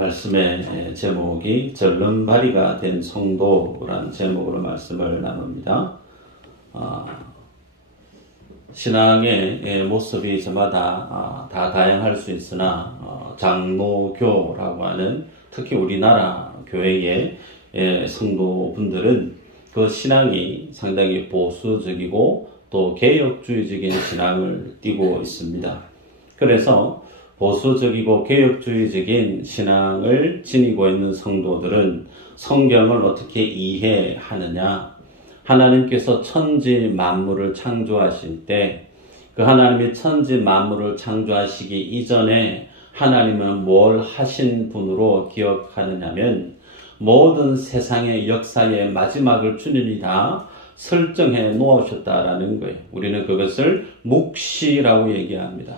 말씀의 제목이 절름발이가 된 성도라는 제목으로 말씀을 나눕니다. 신앙의 모습이 저마다 다 다양할 수 있으나 장로교라고 하는 특히 우리나라 교회의 성도분들은 그 신앙이 상당히 보수적이고 또 개혁주의적인 신앙을 띠고 있습니다. 그래서 보수적이고 개혁주의적인 신앙을 지니고 있는 성도들은 성경을 어떻게 이해하느냐? 하나님께서 천지 만물을 창조하실 때 그 하나님이 천지 만물을 창조하시기 이전에 하나님은 뭘 하신 분으로 기억하느냐면 모든 세상의 역사의 마지막을 주님이 다 설정해 놓으셨다라는 거예요. 우리는 그것을 묵시라고 얘기합니다.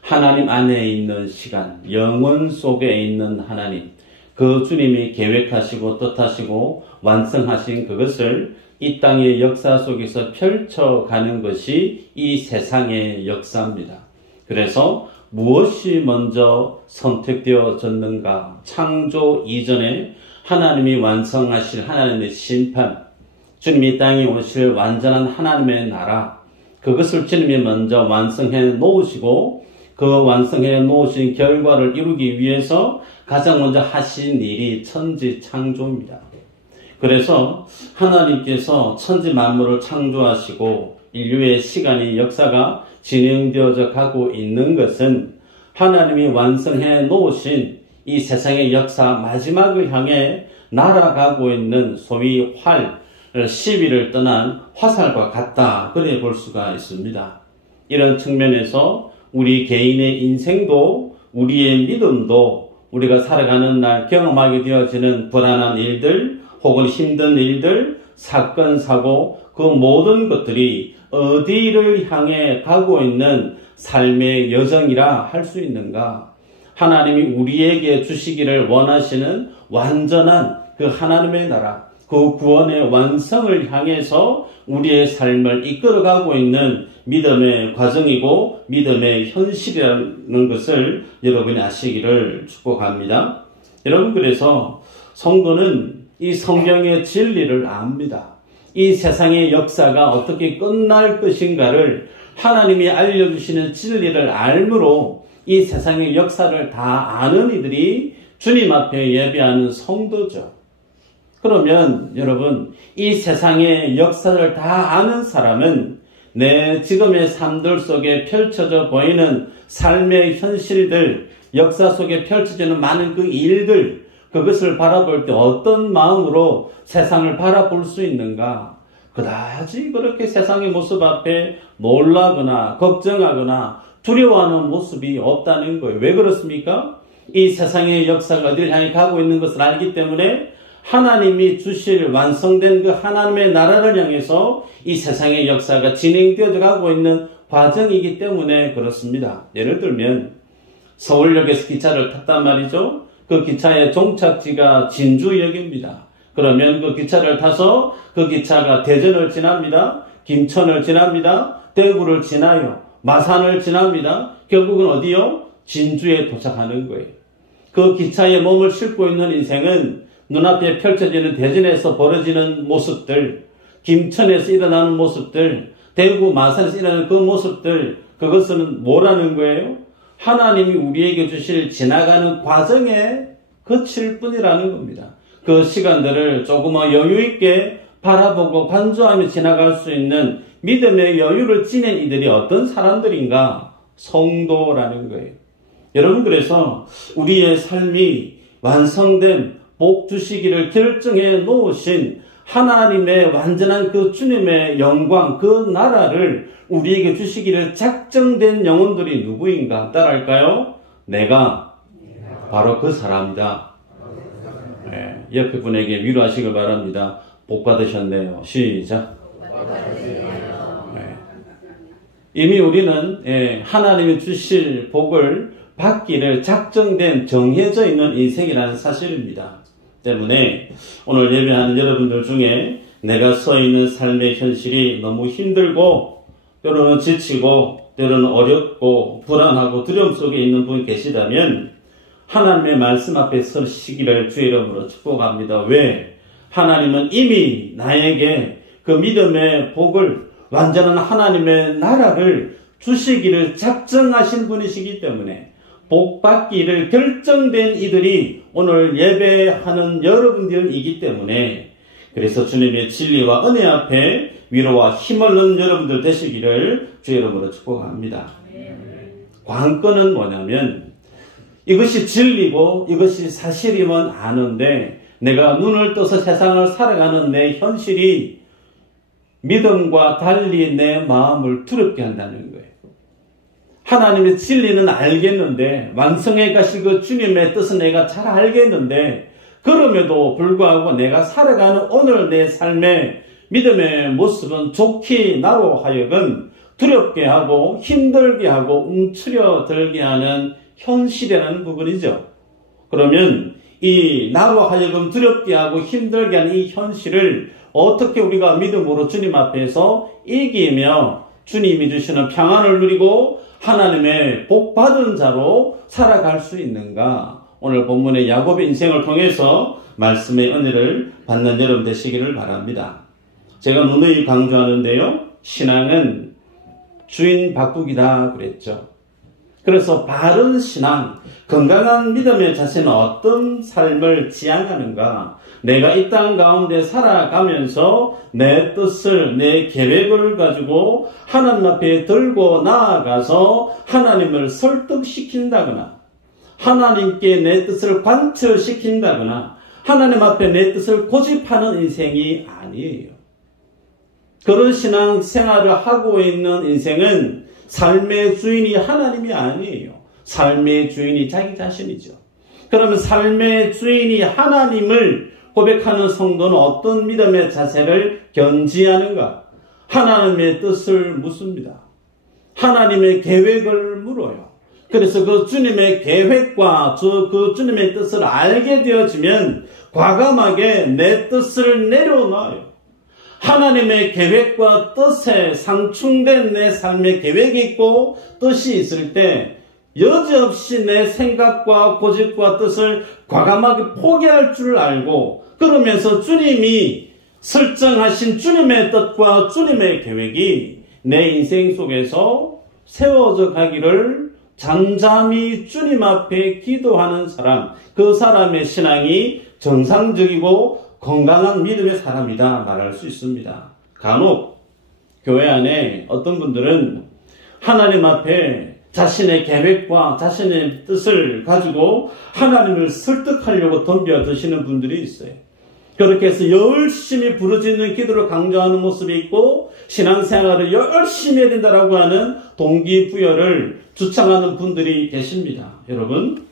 하나님 안에 있는 시간, 영원 속에 있는 하나님, 그 주님이 계획하시고 뜻하시고 완성하신 그것을 이 땅의 역사 속에서 펼쳐가는 것이 이 세상의 역사입니다. 그래서 무엇이 먼저 선택되어졌는가? 창조 이전에 하나님이 완성하실 하나님의 심판, 주님이 이 땅에 오실 완전한 하나님의 나라, 그것을 주님이 먼저 완성해 놓으시고 그 완성해 놓으신 결과를 이루기 위해서 가장 먼저 하신 일이 천지 창조입니다. 그래서 하나님께서 천지 만물을 창조하시고 인류의 시간이 역사가 진행되어져 가고 있는 것은 하나님이 완성해 놓으신 이 세상의 역사 마지막을 향해 날아가고 있는 소위 시위를 떠난 화살과 같다. 그래 볼 수가 있습니다. 이런 측면에서 우리 개인의 인생도 우리의 믿음도 우리가 살아가는 날 경험하게 되어지는 불안한 일들 혹은 힘든 일들, 사건, 사고 그 모든 것들이 어디를 향해 가고 있는 삶의 여정이라 할 수 있는가? 하나님이 우리에게 주시기를 원하시는 완전한 그 하나님의 나라, 그 구원의 완성을 향해서 우리의 삶을 이끌어가고 있는 믿음의 과정이고 믿음의 현실이라는 것을 여러분이 아시기를 축복합니다. 여러분, 그래서 성도는 이 성경의 진리를 압니다. 이 세상의 역사가 어떻게 끝날 것인가를 하나님이 알려주시는 진리를 알므로 이 세상의 역사를 다 아는 이들이 주님 앞에 예배하는 성도죠. 그러면 여러분, 이 세상의 역사를 다 아는 사람은 내 지금의 삶들 속에 펼쳐져 보이는 삶의 현실들, 역사 속에 펼쳐지는 많은 그 일들, 그것을 바라볼 때 어떤 마음으로 세상을 바라볼 수 있는가? 그다지 그렇게 세상의 모습 앞에 놀라거나 걱정하거나 두려워하는 모습이 없다는 거예요. 왜 그렇습니까? 이 세상의 역사가 어디를 향해 가고 있는 것을 알기 때문에 하나님이 주실 완성된 그 하나님의 나라를 향해서 이 세상의 역사가 진행되어 가고 있는 과정이기 때문에 그렇습니다. 예를 들면 서울역에서 기차를 탔단 말이죠. 그 기차의 종착지가 진주역입니다. 그러면 그 기차를 타서 그 기차가 대전을 지납니다. 김천을 지납니다. 대구를 지나요. 마산을 지납니다. 결국은 어디요? 진주에 도착하는 거예요. 그 기차에 몸을 싣고 있는 인생은 눈앞에 펼쳐지는 대전에서 벌어지는 모습들, 김천에서 일어나는 모습들, 대구, 마산에서 일어나는 그 모습들, 그것은 뭐라는 거예요? 하나님이 우리에게 주실 지나가는 과정에 그칠 뿐이라는 겁니다. 그 시간들을 조금 여유 있게 바라보고 관조하며 지나갈 수 있는 믿음의 여유를 지닌 이들이 어떤 사람들인가? 성도라는 거예요. 여러분, 그래서 우리의 삶이 완성된 복 주시기를 결정해 놓으신 하나님의 완전한 그 주님의 영광, 그 나라를 우리에게 주시기를 작정된 영혼들이 누구인가? 따라할까요? 내가 바로 그 사람이다. 네, 옆에 분에게 위로하시길 바랍니다. 복 받으셨네요. 시작. 네. 이미 우리는 하나님이 주실 복을 받기를 작정된 정해져 있는 인생이라는 사실입니다. 때문에 오늘 예배하는 여러분들 중에 내가 서 있는 삶의 현실이 너무 힘들고 때로는 지치고 때로는 어렵고 불안하고 두려움 속에 있는 분이 계시다면 하나님의 말씀 앞에 서시기를 주의 이름으로 축복합니다. 왜? 하나님은 이미 나에게 그 믿음의 복을, 완전한 하나님의 나라를 주시기를 작정하신 분이시기 때문에 복 받기를 결정된 이들이 오늘 예배하는 여러분들이기 때문에, 그래서 주님의 진리와 은혜 앞에 위로와 힘을 얻는 여러분들 되시기를 주의 이름으로 축복합니다. 관건은 뭐냐면, 이것이 진리고 이것이 사실이면 아는데 내가 눈을 떠서 세상을 살아가는 내 현실이 믿음과 달리 내 마음을 두렵게 한다는 거예요. 하나님의 진리는 알겠는데, 완성해 가실 그 주님의 뜻은 내가 잘 알겠는데, 그럼에도 불구하고 내가 살아가는 오늘 내 삶의 믿음의 모습은 좋게 나로 하여금 두렵게 하고 힘들게 하고 움츠려들게 하는 현실이라는 부분이죠. 그러면 이 나로 하여금 두렵게 하고 힘들게 하는 이 현실을 어떻게 우리가 믿음으로 주님 앞에서 이기며 주님이 주시는 평안을 누리고 하나님의 복 받은 자로 살아갈 수 있는가? 오늘 본문의 야곱의 인생을 통해서 말씀의 은혜를 받는 여러분 되시기를 바랍니다. 제가 누누이 강조하는데요, 신앙은 주인 바꾸기다 그랬죠. 그래서 바른 신앙, 건강한 믿음의 자세는 어떤 삶을 지향하는가? 내가 이 땅 가운데 살아가면서 내 뜻을, 내 계획을 가지고 하나님 앞에 들고 나아가서 하나님을 설득시킨다거나, 하나님께 내 뜻을 관철시킨다거나, 하나님 앞에 내 뜻을 고집하는 인생이 아니에요. 그런 신앙 생활을 하고 있는 인생은 삶의 주인이 하나님이 아니에요. 삶의 주인이 자기 자신이죠. 그러면 삶의 주인이 하나님을 고백하는 성도는 어떤 믿음의 자세를 견지하는가? 하나님의 뜻을 묻습니다. 하나님의 계획을 물어요. 그래서 그 주님의 계획과 그 주님의 뜻을 알게 되어지면 과감하게 내 뜻을 내려놔요. 하나님의 계획과 뜻에 상충된 내 삶의 계획이 있고 뜻이 있을 때 여지없이 내 생각과 고집과 뜻을 과감하게 포기할 줄 알고, 그러면서 주님이 설정하신 주님의 뜻과 주님의 계획이 내 인생 속에서 세워져 가기를 잠잠히 주님 앞에 기도하는 사람, 그 사람의 신앙이 정상적이고 건강한 믿음의 사람이다 말할 수 있습니다. 간혹 교회 안에 어떤 분들은 하나님 앞에 자신의 계획과 자신의 뜻을 가지고 하나님을 설득하려고 덤벼드시는 분들이 있어요. 그렇게 해서 열심히 부르짖는 기도를 강조하는 모습이 있고, 신앙생활을 열심히 해야 된다라고 하는 동기부여를 주창하는 분들이 계십니다. 여러분,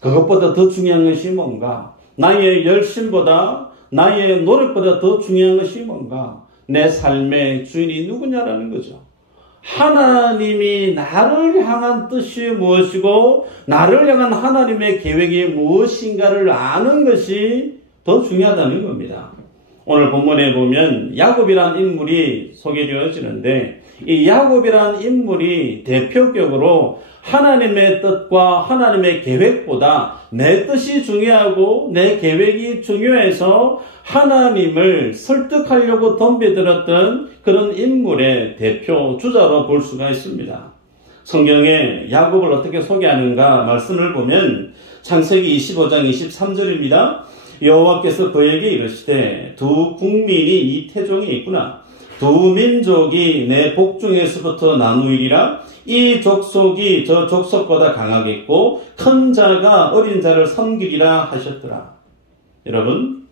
그것보다 더 중요한 것이 뭔가? 나의 열심보다, 나의 노력보다 더 중요한 것이 뭔가? 내 삶의 주인이 누구냐라는 거죠. 하나님이 나를 향한 뜻이 무엇이고 나를 향한 하나님의 계획이 무엇인가를 아는 것이 더 중요하다는 겁니다. 오늘 본문에 보면 야곱이라는 인물이 소개되어지는데, 이 야곱이라는 인물이 대표격으로 하나님의 뜻과 하나님의 계획보다 내 뜻이 중요하고 내 계획이 중요해서 하나님을 설득하려고 덤벼들었던 그런 인물의 대표 주자로 볼 수가 있습니다. 성경에 야곱을 어떻게 소개하는가 말씀을 보면 창세기 25장 23절입니다. 여호와께서 그에게 이르시되 두 국민이 이 태종에 있구나. 두 민족이 내 복중에서부터 나누이리라. 이 족속이 저 족속보다 강하겠고 큰 자가 어린 자를 섬기리라 하셨더라. 여러분,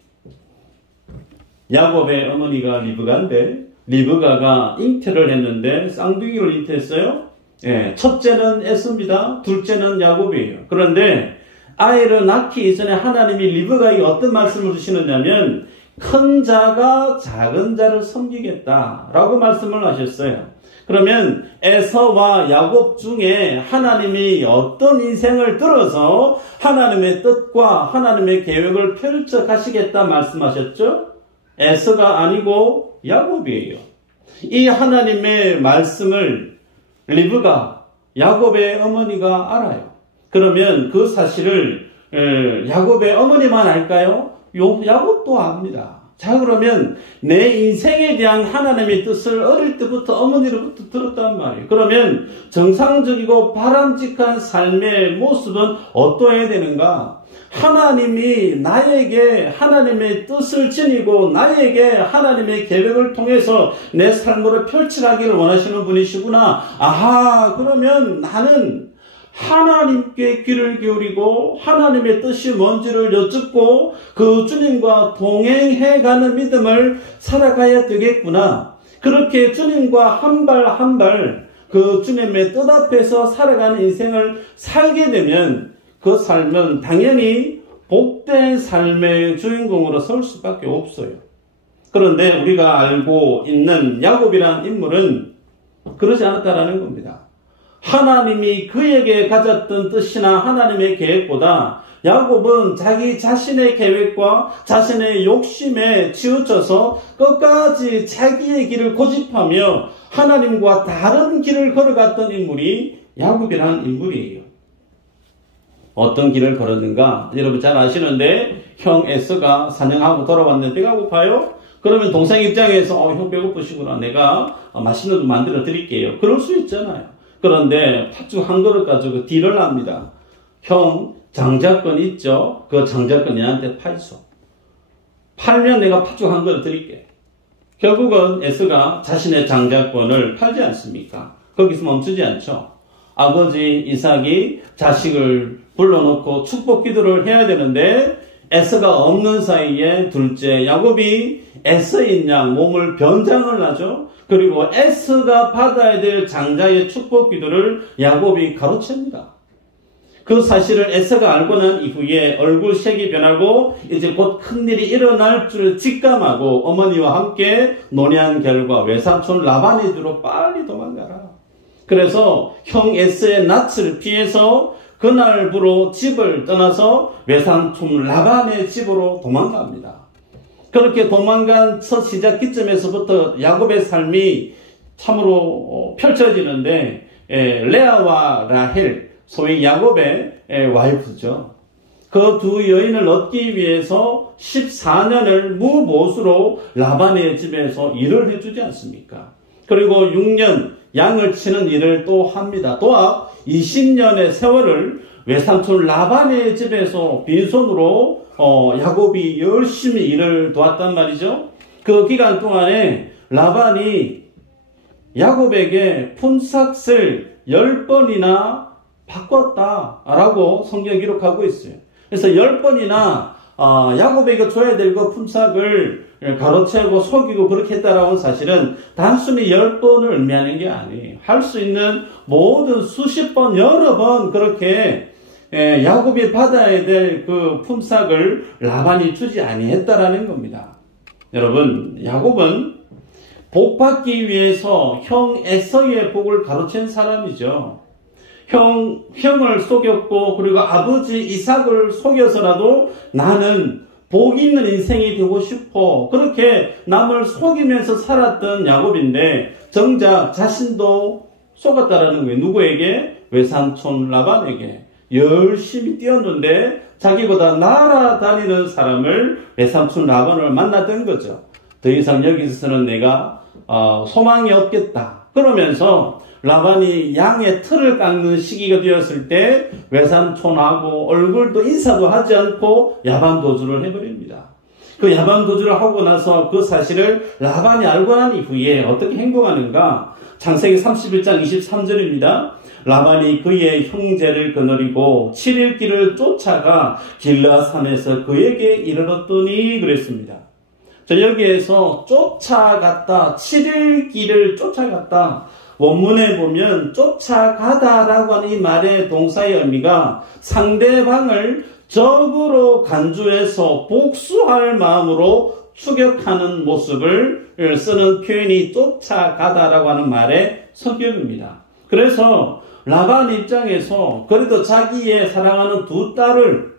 야곱의 어머니가 리브가인데, 리브가가 잉태를 했는데 쌍둥이를 잉태했어요. 첫째는 에서입니다. 둘째는 야곱이에요. 그런데 아이를 낳기 이전에 하나님이 리브가에게 어떤 말씀을 주시느냐면 큰 자가 작은 자를 섬기겠다라고 말씀을 하셨어요. 그러면 에서와 야곱 중에 하나님이 어떤 인생을 들어서 하나님의 뜻과 하나님의 계획을 펼쳐 가시겠다 말씀하셨죠? 에서가 아니고 야곱이에요. 이 하나님의 말씀을 리브가, 야곱의 어머니가 알아요. 그러면 그 사실을 야곱의 어머니만 알까요? 야곱도 압니다. 자, 그러면 내 인생에 대한 하나님의 뜻을 어릴 때부터 어머니로부터 들었단 말이에요. 그러면 정상적이고 바람직한 삶의 모습은 어떠해야 되는가? 하나님이 나에게 하나님의 뜻을 지니고 나에게 하나님의 계획을 통해서 내 삶으로 펼쳐가기를 원하시는 분이시구나. 아하, 그러면 나는 하나님께 귀를 기울이고 하나님의 뜻이 뭔지를 여쭙고 그 주님과 동행해가는 믿음을 살아가야 되겠구나. 그렇게 주님과 한 발 한 발 그 주님의 뜻 앞에서 살아가는 인생을 살게 되면 그 삶은 당연히 복된 삶의 주인공으로 설 수밖에 없어요. 그런데 우리가 알고 있는 야곱이라는 인물은 그러지 않았다라는 겁니다. 하나님이 그에게 가졌던 뜻이나 하나님의 계획보다 야곱은 자기 자신의 계획과 자신의 욕심에 치우쳐서 끝까지 자기의 길을 고집하며 하나님과 다른 길을 걸어갔던 인물이 야곱이라는 인물이에요. 어떤 길을 걸었는가? 여러분 잘 아시는데 형 에서가 사냥하고 돌아왔는데 배가 고파요? 그러면 동생 입장에서 형 배고프시구나. 내가 맛있는 거 만들어 드릴게요. 그럴 수 있잖아요. 그런데 팥죽 한 그릇 가지고 딜을 합니다. 형 장자권 있죠? 그 장자권 얘한테 팔소. 팔면 내가 팥죽 한 그릇 드릴게. 결국은 에서가 자신의 장자권을 팔지 않습니까? 거기서 멈추지 않죠. 아버지 이삭이 자식을 불러놓고 축복 기도를 해야 되는데 에서가 없는 사이에 둘째 야곱이 에서인 양 몸을 변장을 하죠. 그리고 에서가 받아야 될 장자의 축복 기도를 야곱이 가로챕니다. 그 사실을 에서가 알고 난 이후에 얼굴색이 변하고 이제 곧 큰일이 일어날 줄 직감하고 어머니와 함께 논의한 결과 외삼촌 라반의 뒤로 빨리 도망가라. 그래서 형 에서의 낯을 피해서 그날부로 집을 떠나서 외삼촌 라반의 집으로 도망갑니다. 그렇게 도망간 첫 시작 기점에서부터 야곱의 삶이 참으로 펼쳐지는데 레아와 라헬, 소위 야곱의 와이프죠. 그 두 여인을 얻기 위해서 14년을 무보수로 라반의 집에서 일을 해주지 않습니까? 그리고 6년 양을 치는 일을 또 합니다. 또한 20년의 세월을 외삼촌 라반의 집에서 빈손으로 야곱이 열심히 일을 도왔단 말이죠. 그 기간 동안에 라반이 야곱에게 품삯을 10번이나 바꿨다라고 성경에 기록하고 있어요. 그래서 10번이나 야곱에게 줘야 될 그 품삯을 가로채고 속이고 그렇게 했다라는 사실은 단순히 10번을 의미하는 게 아니에요. 할 수 있는 모든 수십 번, 여러 번 그렇게 야곱이 받아야 될 그 품삯을 라반이 주지 아니했다라는 겁니다. 여러분, 야곱은 복 받기 위해서 형 에서의 복을 가로챈 사람이죠. 형을 속였고 그리고 아버지 이삭을 속여서라도 나는 복 있는 인생이 되고 싶어. 그렇게 남을 속이면서 살았던 야곱인데 정작 자신도 속았다라는 거예요. 누구에게? 외삼촌 라반에게. 열심히 뛰었는데 자기보다 날아다니는 사람을 외삼촌 라반을 만났던 거죠. 더 이상 여기서는 내가 소망이 없겠다. 그러면서 라반이 양의 털을 깎는 시기가 되었을 때 외삼촌하고 얼굴도 인사도 하지 않고 야반도주를 해버립니다. 그 야반도주를 하고 나서 그 사실을 라반이 알고 난 이후에 어떻게 행동하는가? 창세기 31장 23절입니다. 라반이 그의 형제를 거느리고 7일 길을 쫓아가 길르앗산에서 그에게 이르렀더니 그랬습니다. 자, 여기에서 쫓아갔다, 7일 길을 쫓아갔다. 원문에 보면 쫓아가다라고 하는 이 말의 동사의 의미가 상대방을 적으로 간주해서 복수할 마음으로 추격하는 모습을 쓰는 표현이 쫓아가다라고 하는 말의 성격입니다. 그래서 라반 입장에서 그래도 자기의 사랑하는 두 딸을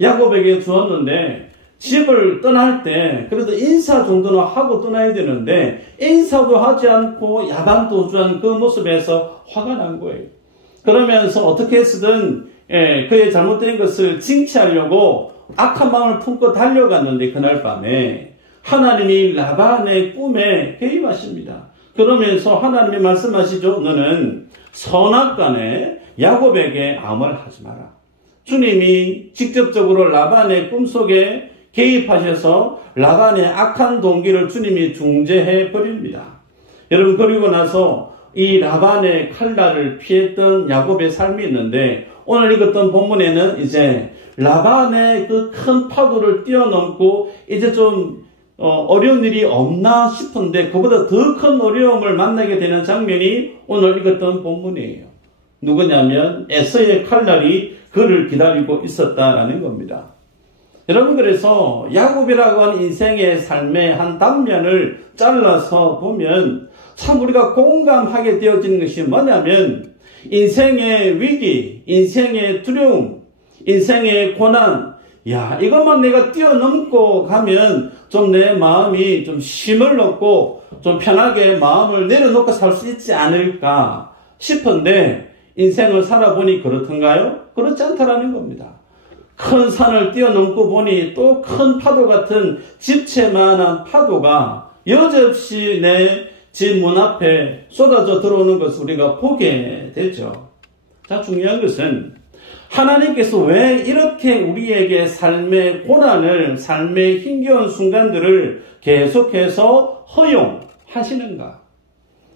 야곱에게 주었는데 집을 떠날 때 그래도 인사 정도는 하고 떠나야 되는데 인사도 하지 않고 야반도주한 그 모습에서 화가 난 거예요. 그러면서 어떻게 해서든 그의 잘못된 것을 징치하려고 악한 마음을 품고 달려갔는데 그날 밤에 하나님이 라반의 꿈에 개입하십니다. 그러면서 하나님이 말씀하시죠. 너는 선악간에 야곱에게 아무 말 하지 마라. 주님이 직접적으로 라반의 꿈속에 개입하셔서 라반의 악한 동기를 주님이 중재해 버립니다. 여러분, 그리고 나서 이 라반의 칼날을 피했던 야곱의 삶이 있는데, 오늘 읽었던 본문에는 이제 라반의 그 큰 파도를 뛰어넘고 이제 좀 어려운 일이 없나 싶은데 그보다 더 큰 어려움을 만나게 되는 장면이 오늘 읽었던 본문이에요. 누구냐면 에서의 칼날이 그를 기다리고 있었다라는 겁니다. 여러분, 그래서 야곱이라고 하는 인생의 삶의 한 단면을 잘라서 보면 참 우리가 공감하게 되어지는 것이 뭐냐면 인생의 위기, 인생의 두려움, 인생의 고난, 이것만 내가 뛰어넘고 가면 좀 내 마음이 좀 쉼을 얻고 좀 편하게 마음을 내려놓고 살 수 있지 않을까 싶은데 인생을 살아보니 그렇던가요? 그렇지 않다라는 겁니다. 큰 산을 뛰어넘고 보니 또 큰 파도 같은 집채만한 파도가 여지없이 내 집 문 앞에 쏟아져 들어오는 것을 우리가 보게 되죠. 자, 중요한 것은 하나님께서 왜 이렇게 우리에게 삶의 고난을, 삶의 힘겨운 순간들을 계속해서 허용하시는가?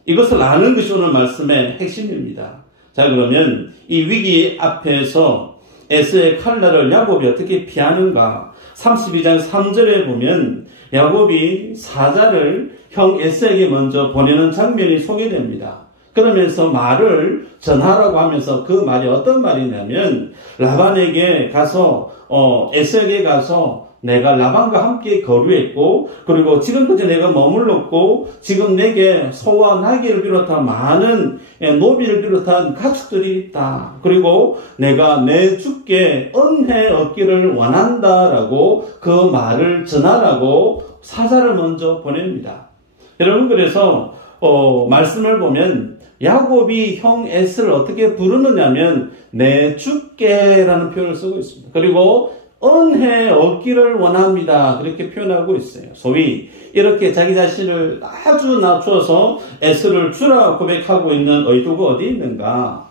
이것을 아는 것이 오늘 말씀의 핵심입니다. 자, 그러면 이 위기 앞에서 에서의 칼날을 야곱이 어떻게 피하는가? 32장 3절에 보면 야곱이 사자를 형 에서에게 먼저 보내는 장면이 소개됩니다. 그러면서 말을 전하라고 하면서 그 말이 어떤 말이냐면 라반에게 가서 에서에게 가서 내가 라반과 함께 거류했고 그리고 지금까지 내가 머물렀고 지금 내게 소와 나귀를 비롯한 많은 노비를 비롯한 가축들이 있다. 그리고 내가 내 주께 은혜 얻기를 원한다라고 그 말을 전하라고 사자를 먼저 보냅니다. 여러분, 그래서 말씀을 보면 야곱이 형 에스를 어떻게 부르느냐면 내 주께라는 표현을 쓰고 있습니다. 그리고 은혜 얻기를 원합니다. 그렇게 표현하고 있어요. 소위 이렇게 자기 자신을 아주 낮춰서 에스를 주라 고백하고 있는 의도가 어디 있는가?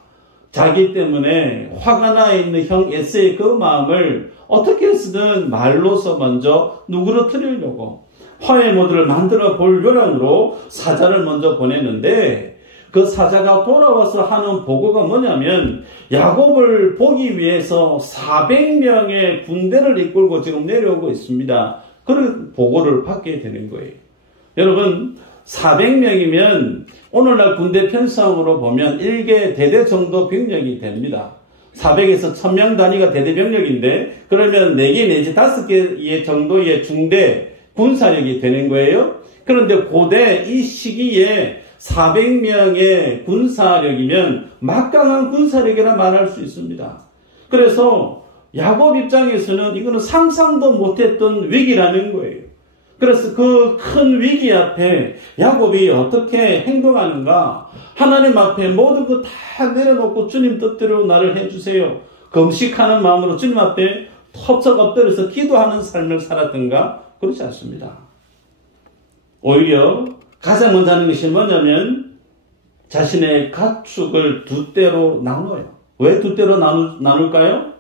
자기 때문에 화가 나 있는 형 에스의 그 마음을 어떻게 해서든 말로서 먼저 누그러뜨리려고 화해 모드를 만들어 볼 요량으로 사자를 먼저 보냈는데 그 사자가 돌아와서 하는 보고가 뭐냐면 야곱을 보기 위해서 400명의 군대를 이끌고 지금 내려오고 있습니다. 그런 보고를 받게 되는 거예요. 여러분, 400명이면 오늘날 군대 편성으로 보면 1개 대대 정도 병력이 됩니다. 400에서 1000명 단위가 대대 병력인데 그러면 4개 내지 5개 정도의 중대 군사력이 되는 거예요. 그런데 고대 이 시기에 400명의 군사력이면 막강한 군사력이라 말할 수 있습니다. 그래서 야곱 입장에서는 이거는 상상도 못했던 위기라는 거예요. 그래서 그 큰 위기 앞에 야곱이 어떻게 행동하는가? 하나님 앞에 모든 것 다 내려놓고 주님 뜻대로 나를 해주세요. 금식하는 마음으로 주님 앞에 톱석 엎드려서 기도하는 삶을 살았던가? 그렇지 않습니다. 오히려 가장 먼저 하는 것이 뭐냐면 자신의 가축을 두 떼로 나눠요. 왜 두 떼로 나눌까요?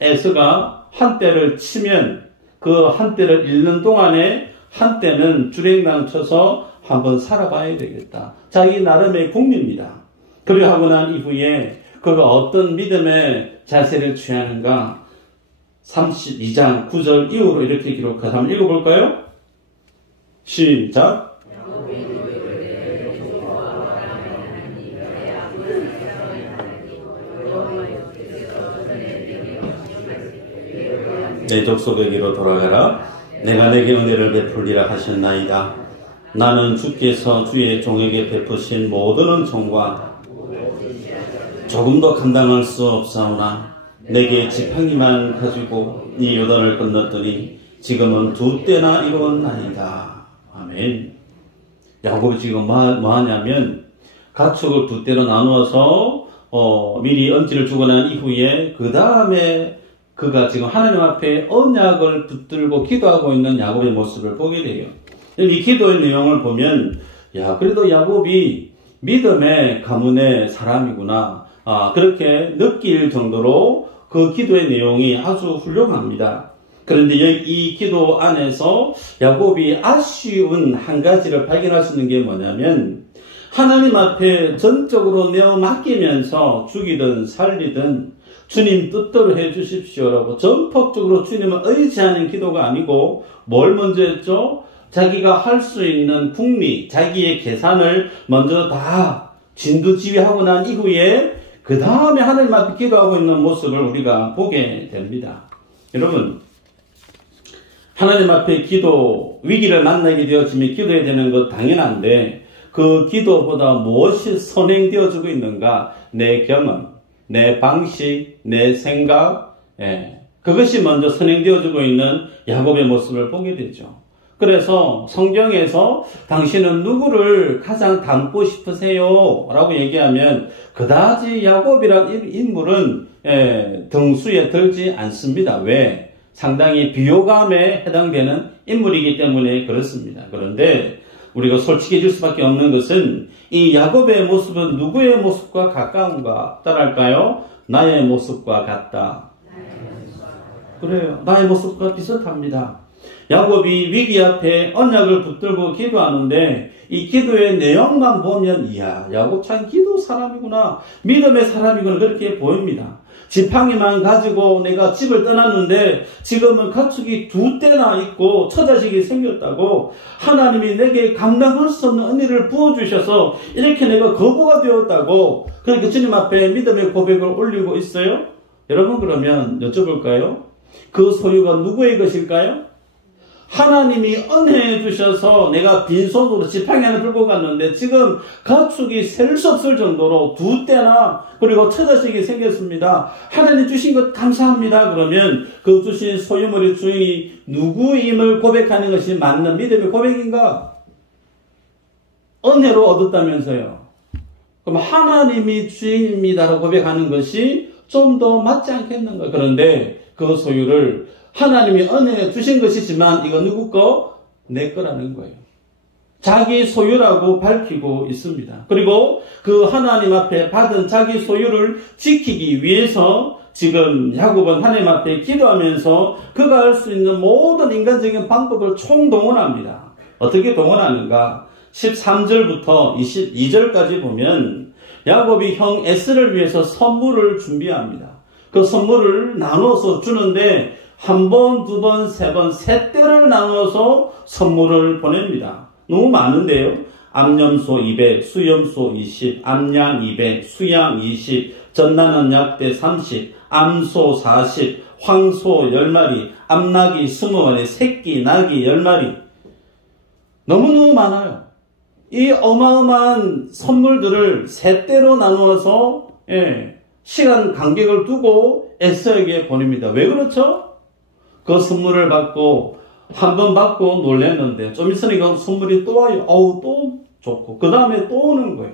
에서가 한 떼를 치면 그 한 떼를 잃는 동안에 한 떼는 주랭랑 쳐서 한번 살아봐야 되겠다. 자기 나름의 국리입니다. 그리고 하고 난 이후에 그가 어떤 믿음의 자세를 취하는가? 32장 9절 이후로 이렇게 기록하다 한번 읽어볼까요? 시작. 내 족속에게로 돌아가라. 내가 내게 은혜를 베풀리라 하셨나이다. 나는 주께서 주의 종에게 베푸신 모든 은총과 조금도 감당할 수 없사오나 내게 지팡이만 가지고 이 요단을 건넜더니 지금은 두 떼나 이루었나이다. 아멘. 야곱이 지금 뭐 하냐면 가축을 두 떼로 나누어서 미리 언지를 주고 난 이후에 그 다음에 그가 지금 하나님 앞에 언약을 붙들고 기도하고 있는 야곱의 모습을 보게 돼요. 이 기도의 내용을 보면 그래도 야곱이 믿음의 가문의 사람이구나 그렇게 느낄 정도로 그 기도의 내용이 아주 훌륭합니다. 그런데 이 기도 안에서 야곱이 아쉬운 한 가지를 발견할 수 있는 게 뭐냐면 하나님 앞에 전적으로 내어 맡기면서 죽이든 살리든 주님 뜻대로 해 주십시오라고 전폭적으로 주님을 의지하는 기도가 아니고 뭘 먼저 했죠? 자기가 할 수 있는 궁리, 자기의 계산을 먼저 다 진두지휘하고 난 이후에 그 다음에 하나님 앞에 기도하고 있는 모습을 우리가 보게 됩니다. 여러분, 하나님 앞에 위기를 만나게 되어지면 기도해야 되는 것 당연한데 그 기도보다 무엇이 선행되어지고 있는가? 내 경험, 내 방식, 내 생각, 그것이 먼저 선행되어지고 있는 야곱의 모습을 보게 되죠. 그래서 성경에서 당신은 누구를 가장 닮고 싶으세요? 라고 얘기하면 그다지 야곱이란 인물은 등수에 들지 않습니다. 왜? 상당히 비호감에 해당되는 인물이기 때문에 그렇습니다. 그런데 우리가 솔직해질 수밖에 없는 것은 이 야곱의 모습은 누구의 모습과 가까운가? 따라할까요? 나의 모습과 같다. 그래요. 나의 모습과 비슷합니다. 야곱이 위기 앞에 언약을 붙들고 기도하는데 이 기도의 내용만 보면 야곱 참 기도 사람이구나. 믿음의 사람이구나. 그렇게 보입니다. 지팡이만 가지고 내가 집을 떠났는데 지금은 가축이 2떼나 있고 처자식이 생겼다고 하나님이 내게 감당할 수 없는 은혜를 부어주셔서 이렇게 내가 거부가 되었다고 그렇게 주님 앞에 믿음의 고백을 올리고 있어요. 여러분 그러면 여쭤볼까요? 그 소유가 누구의 것일까요? 하나님이 은혜해 주셔서 내가 빈손으로 지팡이 하나 들고 갔는데 지금 가축이 셀 수 없을 정도로 2떼나 그리고 처자식이 생겼습니다. 하나님 주신 것 감사합니다. 그러면 그 주신 소유물의 주인이 누구임을 고백하는 것이 맞는 믿음의 고백인가? 은혜로 얻었다면서요. 그럼 하나님이 주인입니다라고 고백하는 것이 좀 더 맞지 않겠는가? 그런데 그 소유를 하나님이 은혜 주신 것이지만 이거 누구 거? 내 거라는 거예요. 자기 소유라고 밝히고 있습니다. 그리고 그 하나님 앞에 받은 자기 소유를 지키기 위해서 지금 야곱은 하나님 앞에 기도하면서 그가 할 수 있는 모든 인간적인 방법을 총동원합니다. 어떻게 동원하는가? 13절부터 22절까지 보면 야곱이 형 에스를 위해서 선물을 준비합니다. 그 선물을 나눠서 주는데 한 번, 두 번, 세 번, 3때를 나눠서 선물을 보냅니다. 너무 많은데요. 암염소 200, 수염소 20, 암양 200, 수양 20, 젖나는 약대 30, 암소 40, 황소 10마리, 암나기 20마리, 새끼 나기 10마리. 너무너무 많아요. 이 어마어마한 선물들을 3때로 나누어서 시간 간격을 두고 에서에게 보냅니다. 왜 그렇죠? 그 선물을 받고 한 번 받고 놀랐는데 좀 있으니까 선물이 또 와요. 또 좋고 그 다음에 또 오는 거예요.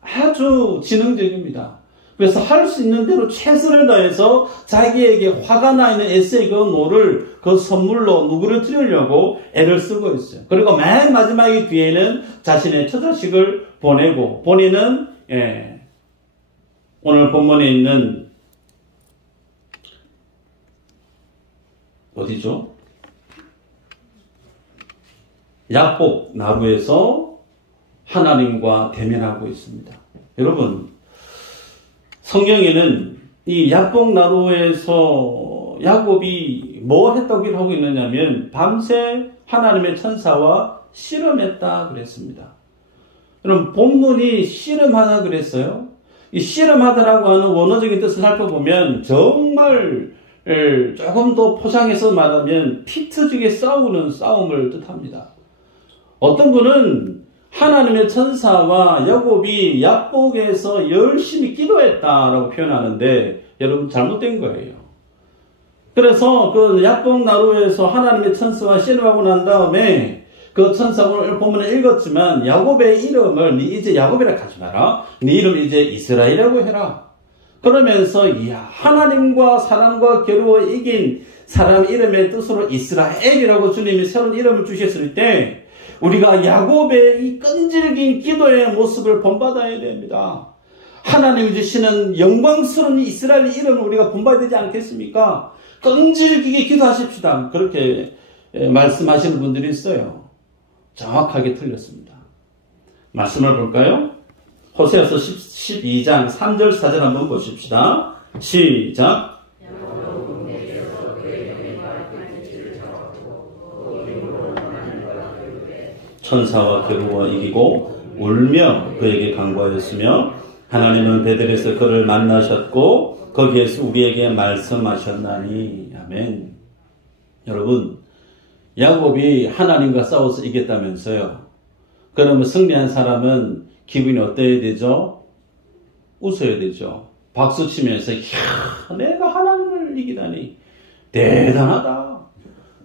아주 지능적입니다. 그래서 할 수 있는 대로 최선을 다해서 자기에게 화가 나 있는 에세이 그 노를 그 선물로 누구를 드리려고 애를 쓰고 있어요. 그리고 맨 마지막에 뒤에는 자신의 처자식을 보내고 본인은 오늘 본문에 있는 어디죠? 야복 나루에서 하나님과 대면하고 있습니다. 여러분, 성경에는 이 야복 나루에서 야곱이 뭐 했다고 하고 있느냐면 밤새 하나님의 천사와 씨름했다 그랬습니다. 그럼 본문이 씨름하다 그랬어요. 이 씨름하다라고 하는 원어적인 뜻을 살펴보면 정말 조금 더 포장해서 말하면 피터지게 싸우는 싸움을 뜻합니다. 어떤 분은 하나님의 천사와 야곱이 야복에서 열심히 기도했다라고 표현하는데 여러분 잘못된 거예요. 그래서 그 야복 나루에서 하나님의 천사와 씨름하고 난 다음에 그 천사 오늘 본문에 읽었지만 야곱의 이름을 네 이제 야곱이라 하지 마라. 네 이름 이제 이스라엘이라고 해라. 그러면서 하나님과 사람과 겨루어 이긴 사람 이름의 뜻으로 이스라엘이라고 주님이 새로운 이름을 주셨을 때 우리가 야곱의 이 끈질긴 기도의 모습을 본받아야 됩니다. 하나님 주시는 영광스러운 이스라엘 이름을 우리가 본받아야 되지 않겠습니까? 끈질기게 기도하십시다. 그렇게 말씀하시는 분들이 있어요. 정확하게 틀렸습니다. 말씀을 볼까요? 호세아서 12장 3절 4절 한번 보십시다. 시작. 천사와 겨루어 이기고 울며 그에게 간구하였으며 하나님은 베델에서 그를 만나셨고 거기에서 우리에게 말씀하셨나니. 아멘. 여러분, 야곱이 하나님과 싸워서 이겼다면서요. 그러면 승리한 사람은 기분이 어때야 되죠? 웃어야 되죠. 박수 치면서 이야, 내가 하나님을 이기다니 대단하다.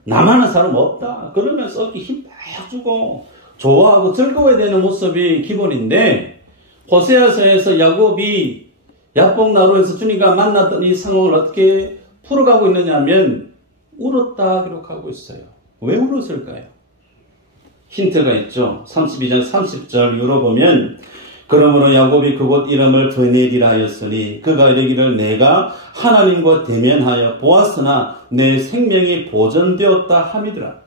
나만한 사람 없다. 그러면서 어깨 힘 빡 주고 좋아하고 즐거워야 되는 모습이 기본인데 호세아서에서 야곱이 야복나루에서 주님과 만났던 이 상황을 어떻게 풀어가고 있느냐 하면 울었다 기록하고 있어요. 왜 울었을까요? 힌트가 있죠. 32장 30절 열어보면 그러므로 야곱이 그곳 이름을 브네리라 하였으니 그가 이르기를 내가 하나님과 대면하여 보았으나 내 생명이 보존되었다 함이더라.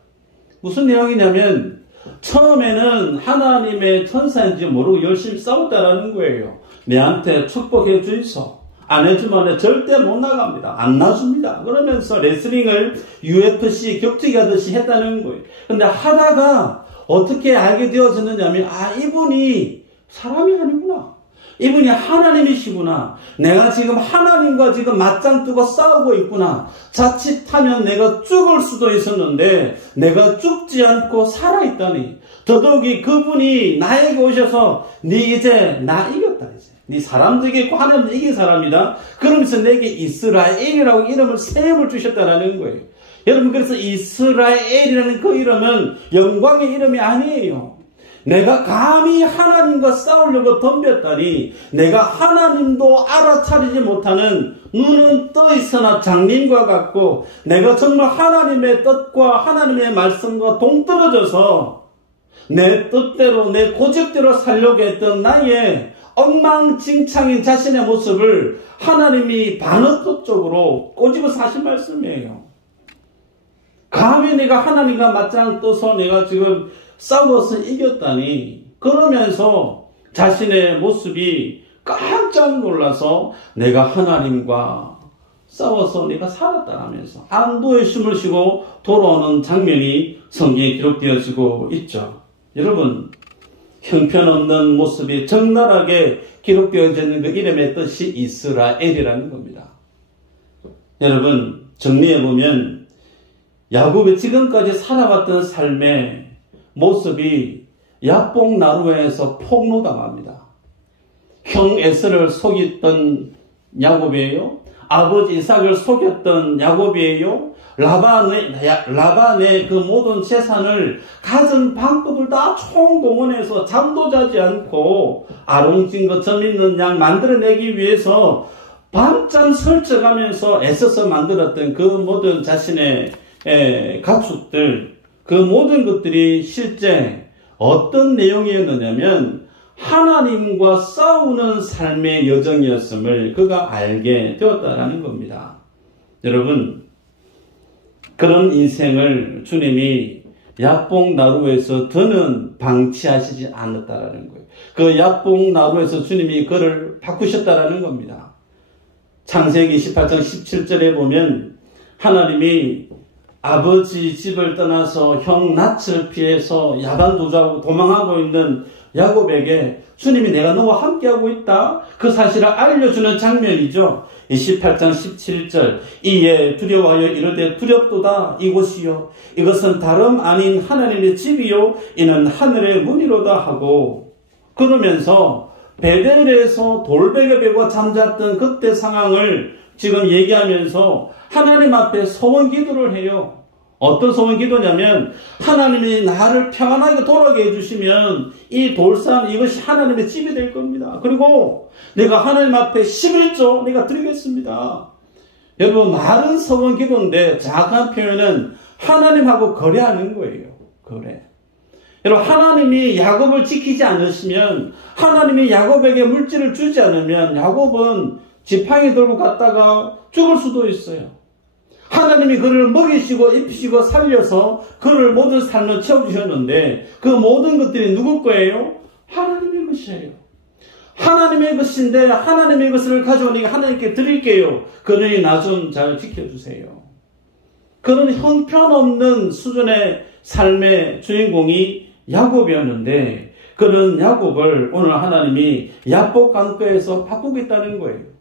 무슨 내용이냐면 처음에는 하나님의 천사인지 모르고 열심히 싸웠다라는 거예요. 내한테 축복해 주이소. 안 해주면 내가 절대 못 나갑니다. 안 놔줍니다. 그러면서 레슬링을 UFC 격투기 하듯이 했다는 거예요. 근데 하다가 어떻게 알게 되어졌느냐 하면 이분이 사람이 아니구나. 이분이 하나님이시구나. 내가 지금 하나님과 지금 맞짱 뜨고 싸우고 있구나. 자칫하면 내가 죽을 수도 있었는데 내가 죽지 않고 살아있다니. 더더욱이 그분이 나에게 오셔서 네 이제 나 이겼다. 이제 네 사람도 이겼고 하나님도 이긴 사람이다. 그러면서 내게 이스라엘이라고 이름을 새 이름을 주셨다라는 거예요. 여러분, 그래서 이스라엘이라는 그 이름은 영광의 이름이 아니에요. 내가 감히 하나님과 싸우려고 덤볐다니 내가 하나님도 알아차리지 못하는 눈은 떠 있으나 장님과 같고 내가 정말 하나님의 뜻과 하나님의 말씀과 동떨어져서 내 뜻대로 내 고집대로 살려고 했던 나의 엉망진창인 자신의 모습을 하나님이 반어법적으로 꼬집어서 하신 말씀이에요. 감히 내가 하나님과 맞짱 떠서 내가 지금 싸워서 이겼다니. 그러면서 자신의 모습이 깜짝 놀라서 내가 하나님과 싸워서 내가 살았다라면서 안도의 숨을 쉬고 돌아오는 장면이 성경에 기록되어지고 있죠. 여러분, 형편없는 모습이 적나라하게 기록되어지는 그 이름의 뜻이 이스라엘이라는 겁니다. 여러분, 정리해보면 야곱이 지금까지 살아왔던 삶의 모습이 야복나루에서 폭로당합니다. 형 에서를 속였던 야곱이에요. 아버지 이삭을 속였던 야곱이에요. 라반의 그 모든 재산을 가진 방법을 다 총동원해서 잠도 자지 않고 아롱진 것 점 있는 양 만들어내기 위해서 밤잠 설쳐가면서 애써서 만들었던 그 모든 자신의 가축들, 그 모든 것들이 실제 어떤 내용이었느냐면 하나님과 싸우는 삶의 여정이었음을 그가 알게 되었다라는 겁니다. 여러분, 그런 인생을 주님이 야복나루에서 더는 방치하시지 않았다라는 거예요. 그 야복나루에서 주님이 그를 바꾸셨다라는 겁니다. 창세기 28장 17절에 보면 하나님이 아버지 집을 떠나서 형 낯을 피해서 야단 도주하고 도망하고 있는 야곱에게 주님이 내가 너와 함께하고 있다. 그 사실을 알려주는 장면이죠. 28장 17절 이에 두려워하여 이르되 두렵도다 이곳이요 이것은 다름 아닌 하나님의 집이요 이는 하늘의 문이로다 하고 그러면서 베델에서 돌베개 베고 잠잤던 그때 상황을 지금 얘기하면서 하나님 앞에 소원 기도를 해요. 어떤 소원 기도냐면 하나님이 나를 평안하게 돌아가게 해주시면 이 돌산 이것이 하나님의 집이 될 겁니다. 그리고 내가 하나님 앞에 11조 내가 드리겠습니다. 여러분 말은 소원 기도인데 정확한 표현은 하나님하고 거래하는 거예요. 거래. 여러분 하나님이 야곱을 지키지 않으시면 하나님이 야곱에게 물질을 주지 않으면 야곱은 지팡이 들고 갔다가 죽을 수도 있어요. 하나님이 그를 먹이시고 입히시고 살려서 그를 모든 삶을 채워주셨는데 그 모든 것들이 누구 거예요? 하나님의 것이에요. 하나님의 것인데 하나님의 것을 가져오니까 하나님께 드릴게요. 그러니 나 좀 잘 지켜주세요. 그런 형편없는 수준의 삶의 주인공이 야곱이었는데 그런 야곱을 오늘 하나님이 야복 강가에서 바꾸겠다는 거예요.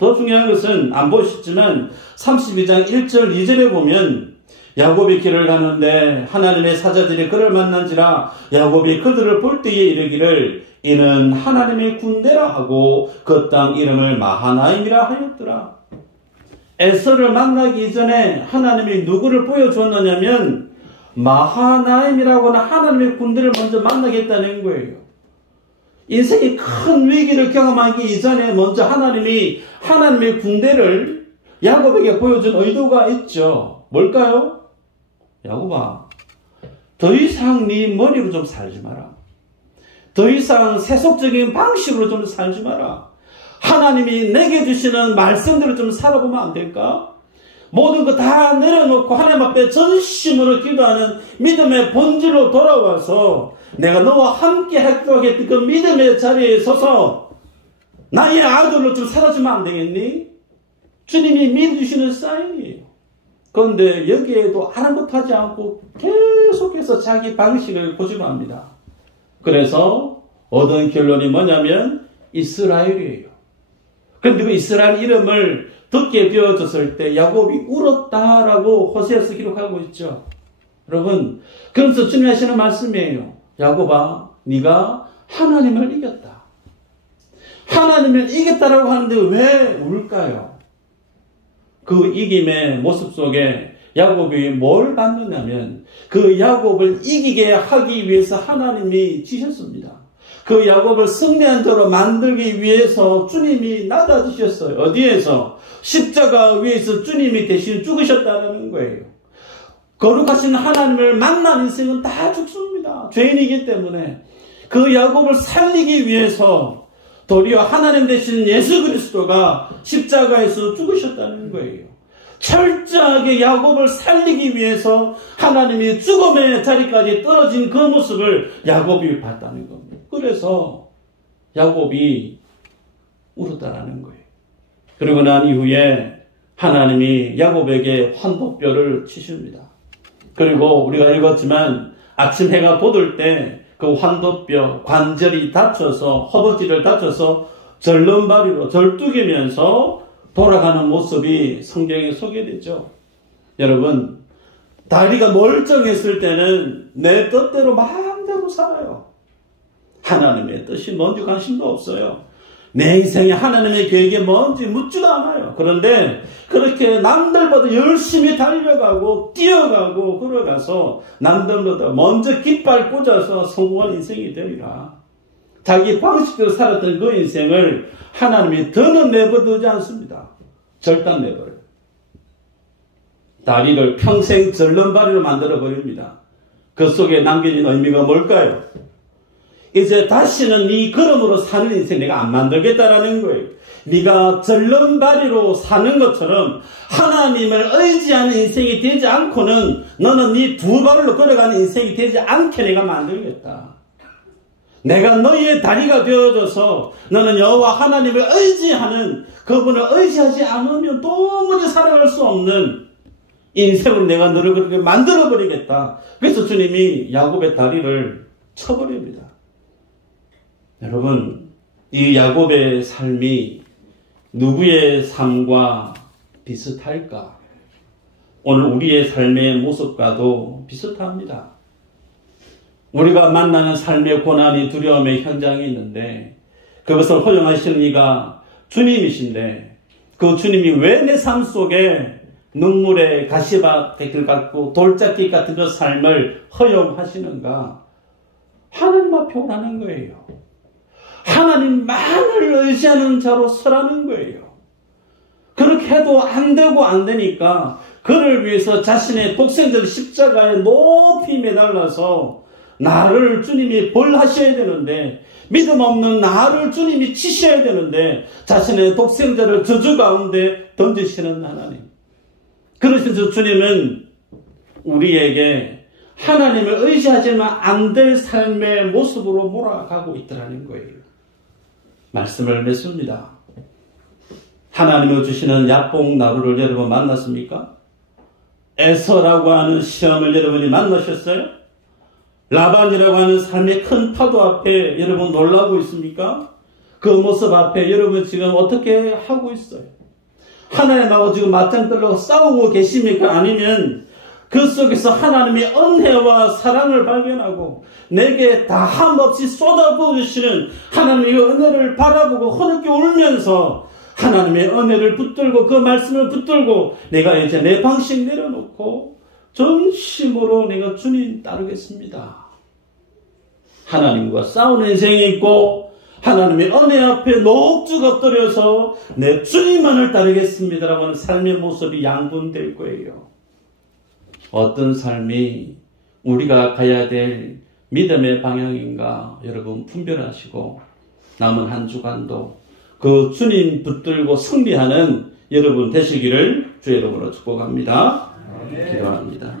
더 중요한 것은 안 보셨지만 32장 1절 2절에 보면 야곱이 길을 가는데 하나님의 사자들이 그를 만난지라 야곱이 그들을 볼 때에 이르기를 이는 하나님의 군대라 하고 그 땅 이름을 마하나임이라 하였더라. 에서를 만나기 전에 하나님이 누구를 보여줬느냐면 마하나임이라고 하는 하나님의 군대를 먼저 만나겠다는 거예요. 인생이 큰 위기를 경험하기 이전에 먼저 하나님이 하나님의 군대를 야곱에게 보여준 의도가 있죠. 뭘까요? 야곱아, 더 이상 네 머리로 좀 살지 마라. 더 이상 세속적인 방식으로 좀 살지 마라. 하나님이 내게 주시는 말씀대로 좀 살아보면 안 될까? 모든 거 다 내려놓고 하나님 앞에 전심으로 기도하는 믿음의 본질로 돌아와서 내가 너와 함께 하겠다는 그 믿음의 자리에 서서 나의 아들로 좀 살아주면 안 되겠니? 주님이 믿으시는 사인이에요. 그런데 여기에도 아무것하지 않고 계속해서 자기 방식을 고집합니다. 그래서 얻은 결론이 뭐냐면 이스라엘이에요. 그런데 그 이스라엘 이름을 듣게 되어졌을 때 야곱이 울었다라고 호세아서 기록하고 있죠. 여러분, 그러면서 주님이 하시는 말씀이에요. 야곱아, 네가 하나님을 이겼다. 하나님을 이겼다라고 하는데 왜 울까요? 그 이김의 모습 속에 야곱이 뭘 받느냐면 그 야곱을 이기게 하기 위해서 하나님이 지셨습니다. 그 야곱을 승리한 자로 만들기 위해서 주님이 낮아지셨어요. 어디에서? 십자가 위에서 주님이 대신 죽으셨다는 거예요. 거룩하신 하나님을 만난 인생은 다 죽습니다. 죄인이기 때문에 그 야곱을 살리기 위해서 도리어 하나님 대신 예수 그리스도가 십자가에서 죽으셨다는 거예요. 철저하게 야곱을 살리기 위해서 하나님이 죽음의 자리까지 떨어진 그 모습을 야곱이 봤다는 겁니다. 그래서 야곱이 울었다라는 거예요. 그리고 난 이후에 하나님이 야곱에게 환도뼈를 치십니다. 그리고 우리가 읽었지만 아침 해가 돋을 때 그 환도뼈 관절이 다쳐서 허벅지를 다쳐서 절름발이로 절뚝이면서 돌아가는 모습이 성경에 소개되죠. 여러분, 다리가 멀쩡했을 때는 내 뜻대로 마음대로 살아요. 하나님의 뜻이 뭔지 관심도 없어요. 내 인생에 하나님의 계획이 뭔지 묻지도 않아요. 그런데 그렇게 남들보다 열심히 달려가고 뛰어가고 걸어가서 남들보다 먼저 깃발 꽂아서 성공한 인생이 되리라. 자기 방식대로 살았던 그 인생을 하나님이 더는 내버려두지 않습니다. 절단 내버려요. 다리를 평생 절름발이로 만들어버립니다. 그 속에 남겨진 의미가 뭘까요? 이제 다시는 네 걸음으로 사는 인생 내가 안 만들겠다라는 거예요. 네가 절름발이로 사는 것처럼 하나님을 의지하는 인생이 되지 않고는 너는 네 두 발로 걸어가는 인생이 되지 않게 내가 만들겠다. 내가 너희의 다리가 되어줘서 너는 여호와 하나님을 의지하는 그분을 의지하지 않으면 도무지 살아갈 수 없는 인생으로 내가 너를 그렇게 만들어버리겠다. 그래서 주님이 야곱의 다리를 쳐버립니다. 여러분, 이 야곱의 삶이 누구의 삶과 비슷할까? 오늘 우리의 삶의 모습과도 비슷합니다. 우리가 만나는 삶의 고난이 두려움의 현장이 있는데 그것을 허용하시는 이가 주님이신데 그 주님이 왜 내 삶 속에 눈물의 가시밭 대길 같고 돌짝기 같은 그 삶을 허용하시는가? 하나님 앞에 오라는 거예요. 하나님만을 의지하는 자로 서라는 거예요. 그렇게 해도 안 되고 안 되니까 그를 위해서 자신의 독생자를 십자가에 높이 매달라서 나를 주님이 벌하셔야 되는데, 믿음 없는 나를 주님이 치셔야 되는데 자신의 독생자를 저주 가운데 던지시는 하나님. 그러셔서 주님은 우리에게 하나님을 의지하지만 안 될 삶의 모습으로 몰아가고 있더라는 거예요. 말씀을 맺습니다. 하나님을 주시는 야뽕 나루를 여러분 만났습니까? 에서라고 하는 시험을 여러분이 만나셨어요? 라반이라고 하는 삶의 큰 파도 앞에 여러분 놀라고 있습니까? 그 모습 앞에 여러분 지금 어떻게 하고 있어요? 하나님하고 지금 맞짱 뜨려고 싸우고 계십니까? 아니면 그 속에서 하나님의 은혜와 사랑을 발견하고 내게 다함 없이 쏟아부어 주시는 하나님의 은혜를 바라보고 흐느껴 울면서 하나님의 은혜를 붙들고 그 말씀을 붙들고 내가 이제 내 방식 내려놓고 전심으로 내가 주님 따르겠습니다. 하나님과 싸우는 인생이 있고 하나님의 은혜 앞에 녹죽 엎드려서 내 주님만을 따르겠습니다라고 하는 삶의 모습이 양분될 거예요. 어떤 삶이 우리가 가야 될 믿음의 방향인가 여러분 분별하시고 남은 한 주간도 그 주님 붙들고 승리하는 여러분 되시기를 주의 이름으로 축복합니다. 기도합니다.